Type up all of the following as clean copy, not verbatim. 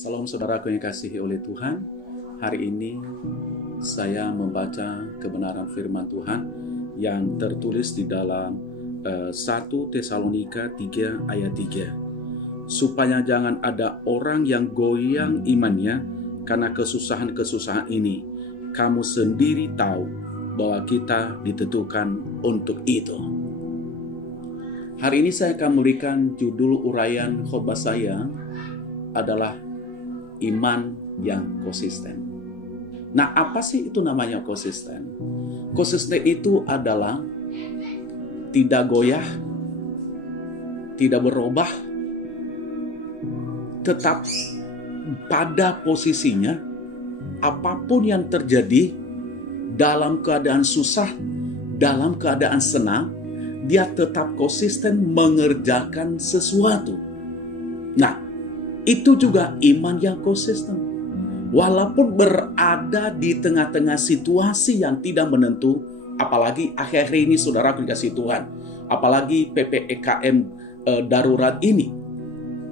Salam saudaraku yang dikasihi oleh Tuhan. Hari ini saya membaca kebenaran firman Tuhan yang tertulis di dalam 1 Tesalonika 3 ayat 3. Supaya jangan ada orang yang goyang imannya karena kesusahan-kesusahan ini. Kamu sendiri tahu bahwa kita ditentukan untuk itu. Hari ini saya akan memberikan judul uraian khotbah saya adalah iman yang konsisten. Nah, apa sih itu namanya konsisten? Konsisten itu adalah tidak goyah, tidak berubah, tetap pada posisinya apapun yang terjadi, dalam keadaan susah, dalam keadaan senang, dia tetap konsisten mengerjakan sesuatu. Nah, itu juga iman yang konsisten. Walaupun berada di tengah-tengah situasi yang tidak menentu, apalagi akhir ini saudara dikasih Tuhan, apalagi PPKM darurat ini,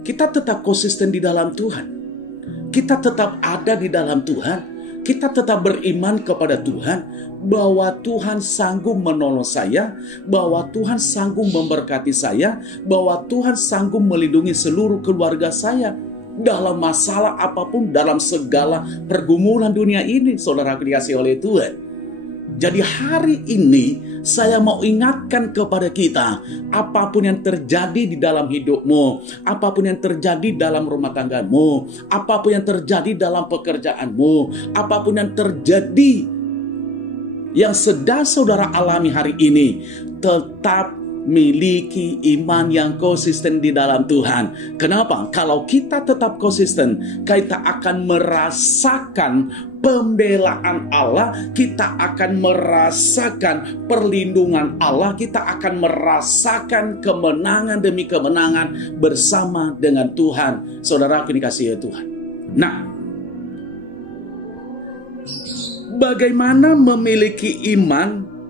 kita tetap konsisten di dalam Tuhan. Kita tetap ada di dalam Tuhan. Kita tetap beriman kepada Tuhan bahwa Tuhan sanggup menolong saya, bahwa Tuhan sanggup memberkati saya, bahwa Tuhan sanggup melindungi seluruh keluarga saya dalam masalah apapun, dalam segala pergumulan dunia ini, saudara dikasihi oleh Tuhan. Jadi hari ini saya mau ingatkan kepada kita, apapun yang terjadi di dalam hidupmu, apapun yang terjadi dalam rumah tanggamu, apapun yang terjadi dalam pekerjaanmu, apapun yang terjadi yang sedang saudara alami hari ini, tetap miliki iman yang konsisten di dalam Tuhan. Kenapa? Kalau kita tetap konsisten, kita akan merasakan pembelaan Allah, kita akan merasakan perlindungan Allah, kita akan merasakan kemenangan demi kemenangan bersama dengan Tuhan. Saudara dikasihi Tuhan. Nah, bagaimana memiliki iman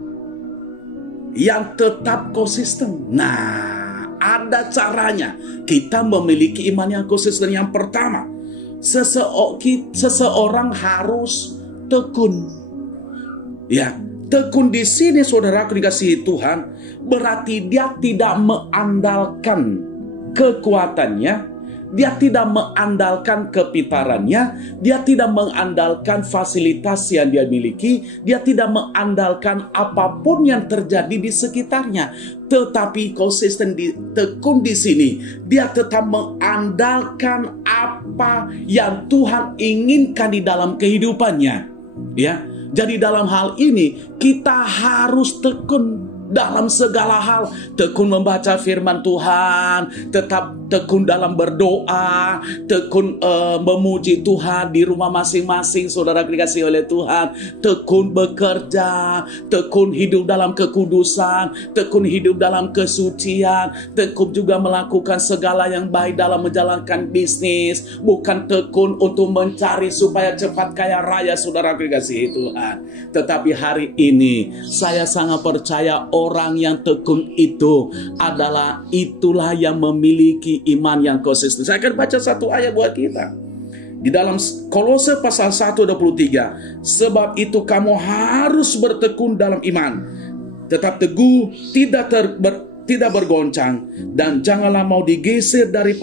yang tetap konsisten? Nah, ada caranya. Kita memiliki iman yang konsisten. Yang pertama, seseorang harus tekun. Ya, tekun di sini saudara dikasihi Tuhan, berarti dia tidak mengandalkan kekuatannya, dia tidak mengandalkan kepintarannya, dia tidak mengandalkan fasilitas yang dia miliki, dia tidak mengandalkan apapun yang terjadi di sekitarnya. Tetapi konsisten tekun di sini, dia tetap mengandalkan apa yang Tuhan inginkan di dalam kehidupannya. Ya, jadi dalam hal ini kita harus tekun dalam segala hal, tekun membaca firman Tuhan, tetap tekun dalam berdoa, tekun memuji Tuhan di rumah masing-masing, saudara dikasihi oleh Tuhan, tekun bekerja, tekun hidup dalam kekudusan, tekun hidup dalam kesucian, tekun juga melakukan segala yang baik dalam menjalankan bisnis, bukan tekun untuk mencari supaya cepat kaya raya, saudara dikasihi Tuhan. Tetapi hari ini saya sangat percaya orang yang tekun itu itulah yang memiliki iman yang konsisten. Saya akan baca satu ayat buat kita. Di dalam Kolose pasal 1:23. Sebab itu kamu harus bertekun dalam iman. Tetap teguh, tidak bergoncang, dan janganlah mau digeser dari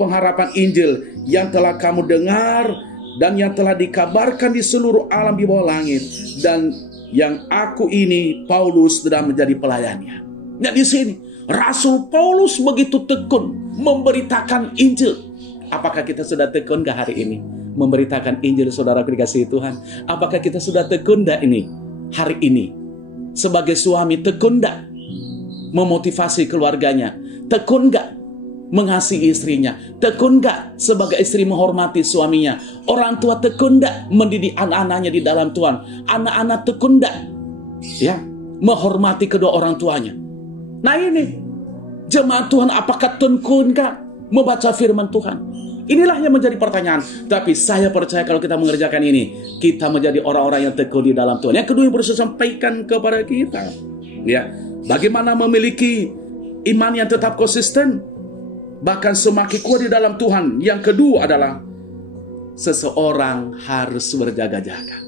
pengharapan Injil yang telah kamu dengar dan yang telah dikabarkan di seluruh alam di bawah langit, dan yang aku ini Paulus sedang menjadi pelayannya. Nah, di sini Rasul Paulus begitu tekun memberitakan Injil. Apakah kita sudah tekun gak hari ini memberitakan Injil, saudara dikasihi Tuhan? Apakah kita sudah tekun gak ini hari ini sebagai suami? Tekun gak memotivasi keluarganya? Tekun gak mengasihi istrinya? Tekun gak sebagai istri menghormati suaminya? Orang tua tekun gak mendidik anak-anaknya di dalam Tuhan? Anak-anak tekun gak ya menghormati kedua orang tuanya? Nah, ini jemaat Tuhan, apakah tekun gak membaca firman Tuhan? Inilah yang menjadi pertanyaan. Tapi saya percaya kalau kita mengerjakan ini, kita menjadi orang-orang yang tekun di dalam Tuhan. Yang kedua yang perlu saya sampaikan kepada kita, ya, bagaimana memiliki iman yang tetap konsisten, bahkan semakin kuat di dalam Tuhan. Yang kedua adalah seseorang harus berjaga-jaga.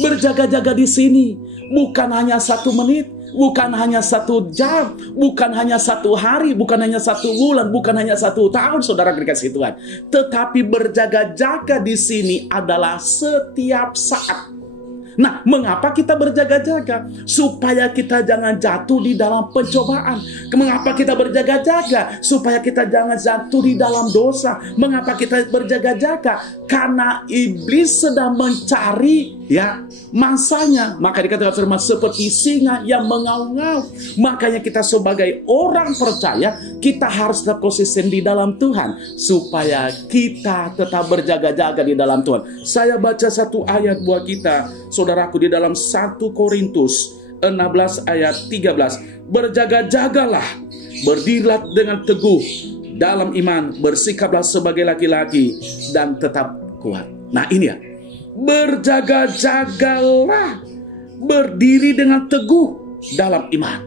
Berjaga-jaga di sini bukan hanya 1 menit, bukan hanya 1 jam, bukan hanya 1 hari, bukan hanya 1 bulan, bukan hanya 1 tahun, saudara dikasih Tuhan. Tetapi berjaga-jaga di sini adalah setiap saat. Nah, mengapa kita berjaga-jaga? Supaya kita jangan jatuh di dalam pencobaan. Mengapa kita berjaga-jaga? Supaya kita jangan jatuh di dalam dosa. Mengapa kita berjaga-jaga? Karena iblis sedang mencari mangsanya. Maka dikatakan firman seperti singa yang mengaum-ngaum. Makanya kita sebagai orang percaya, kita harus tetap konsisten di dalam Tuhan, supaya kita tetap berjaga-jaga di dalam Tuhan. Saya baca satu ayat buat kita, saudaraku, di dalam 1 Korintus 16 ayat 13. Berjaga-jagalah, berdirilah dengan teguh dalam iman, bersikaplah sebagai laki-laki dan tetap kuat. Nah ini ya, berjaga-jagalah, berdiri dengan teguh dalam iman.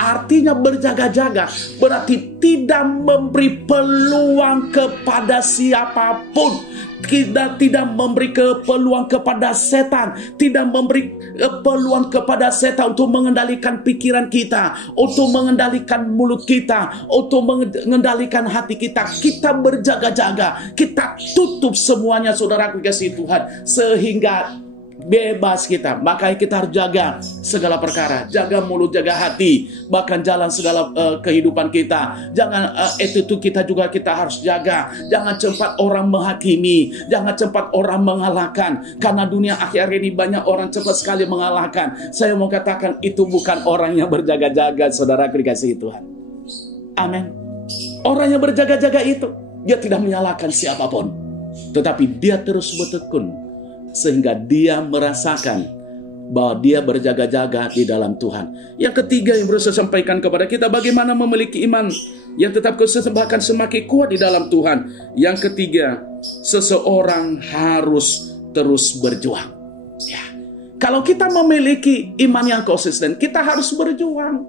Artinya berjaga-jaga berarti tidak memberi peluang kepada siapapun. Kita tidak memberi peluang kepada setan, tidak memberi peluang kepada setan untuk mengendalikan pikiran kita, untuk mengendalikan mulut kita, untuk mengendalikan hati kita. Kita berjaga-jaga, kita tutup semuanya, saudara kasih Tuhan, sehingga bebas kita. Makanya kita harus jaga segala perkara, jaga mulut, jaga hati, bahkan jalan segala kehidupan kita. Jangan attitude kita juga kita harus jaga. Jangan cepat orang menghakimi, jangan cepat orang mengalahkan. Karena dunia akhir ini banyak orang cepat sekali mengalahkan. Saya mau katakan itu bukan orang yang berjaga-jaga, saudara dikasihi Tuhan. Amin. Orang yang berjaga-jaga itu, dia tidak menyalahkan siapapun, tetapi dia terus bertekun sehingga dia merasakan bahwa dia berjaga-jaga di dalam Tuhan. Yang ketiga yang berusaha sampaikan kepada kita, bagaimana memiliki iman yang tetap konsisten bahkan semakin kuat di dalam Tuhan. Yang ketiga, seseorang harus terus berjuang. Ya. Kalau kita memiliki iman yang konsisten, kita harus berjuang.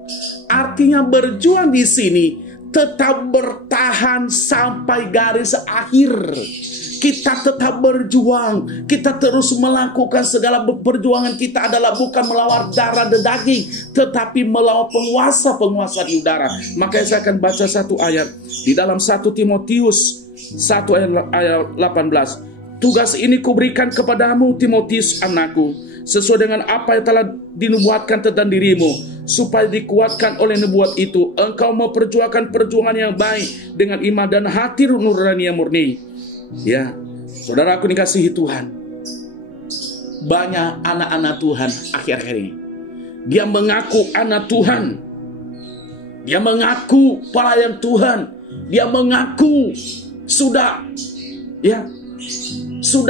Artinya berjuang di sini tetap bertahan sampai garis akhir. Kita tetap berjuang, kita terus melakukan segala perjuangan kita adalah bukan melawan darah dan daging, tetapi melawan penguasa-penguasa di udara. Makanya saya akan baca satu ayat di dalam 1 Timotius 1 ayat 18. Tugas ini kuberikan kepadamu, Timotius anakku, sesuai dengan apa yang telah dinubuatkan tentang dirimu, supaya dikuatkan oleh nubuat itu, engkau memperjuangkan perjuangan yang baik dengan iman dan hati nurani yang murni. Ya, saudaraku dikasihi Tuhan, banyak anak-anak Tuhan akhir-akhir ini, dia mengaku anak Tuhan, dia mengaku pelayan Tuhan, dia mengaku sudah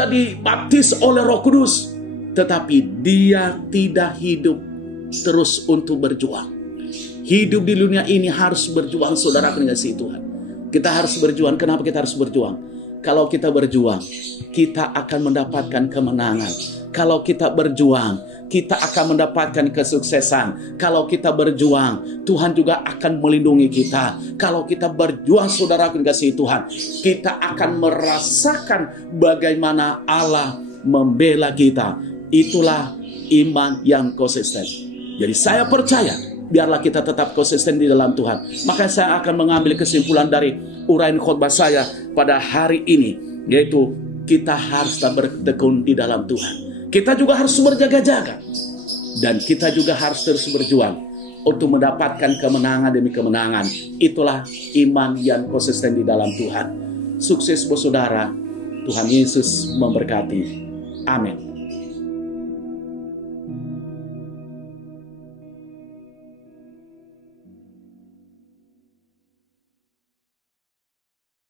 dibaptis oleh Roh Kudus, tetapi dia tidak hidup terus untuk berjuang. Hidup di dunia ini harus berjuang, saudaraku dikasihi Tuhan. Kita harus berjuang. Kenapa kita harus berjuang? Kalau kita berjuang, kita akan mendapatkan kemenangan. Kalau kita berjuang, kita akan mendapatkan kesuksesan. Kalau kita berjuang, Tuhan juga akan melindungi kita. Kalau kita berjuang, saudara dikasihi Tuhan, kita akan merasakan bagaimana Allah membela kita. Itulah iman yang konsisten. Jadi saya percaya, biarlah kita tetap konsisten di dalam Tuhan. Maka saya akan mengambil kesimpulan dari uraian khotbah saya pada hari ini, yaitu kita harus bertekun di dalam Tuhan. Kita juga harus berjaga-jaga, dan kita juga harus terus berjuang untuk mendapatkan kemenangan demi kemenangan. Itulah iman yang konsisten di dalam Tuhan. Sukses buat saudara. Tuhan Yesus memberkati. Amin.